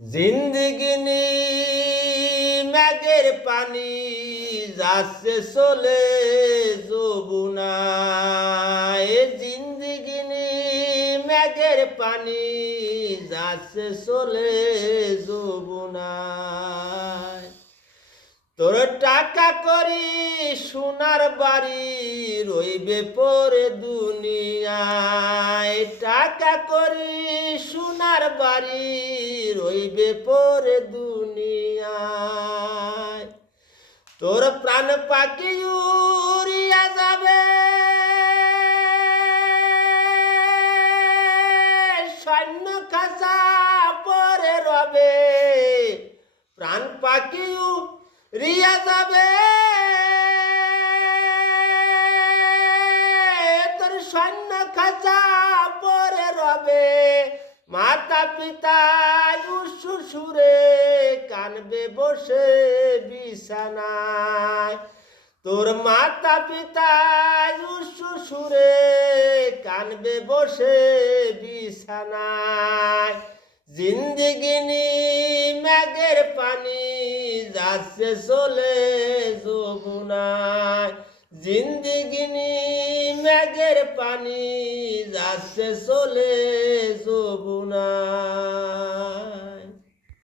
জিন্দিগিনি ম্যাগের পানি যাচ্ছে চলে যমুনায়। জিন্দিগিনি ম্যাগের পানি যাচ্ছে চলে যমুনায়। তোর টাকা করি সোনার বাড়ি রইবে পরে দুনিয়ায়। টাকা করি সোনার বাড়ি রইবে পরে দুনিয়ায়। তোর প্রাণ পাখি উড়িয়া যাবে সৈন্য খাঁচা পরে রবে। প্রাণ পাখি রিয়া যাবে তোর সৈন্য খাঁচা পরে রবে। মাতা পিতা সুরে কানবে বসে বিছানায়। তোর মাতা পিতা সুরে কানবে বসে বিছানায়। জিন্দিগিনি ম্যাগের পানি যাচ্ছে চলে যমুনায়। জিন্দিগিনি ম্যাগের পানি যাচ্ছে চলে যমুনায়।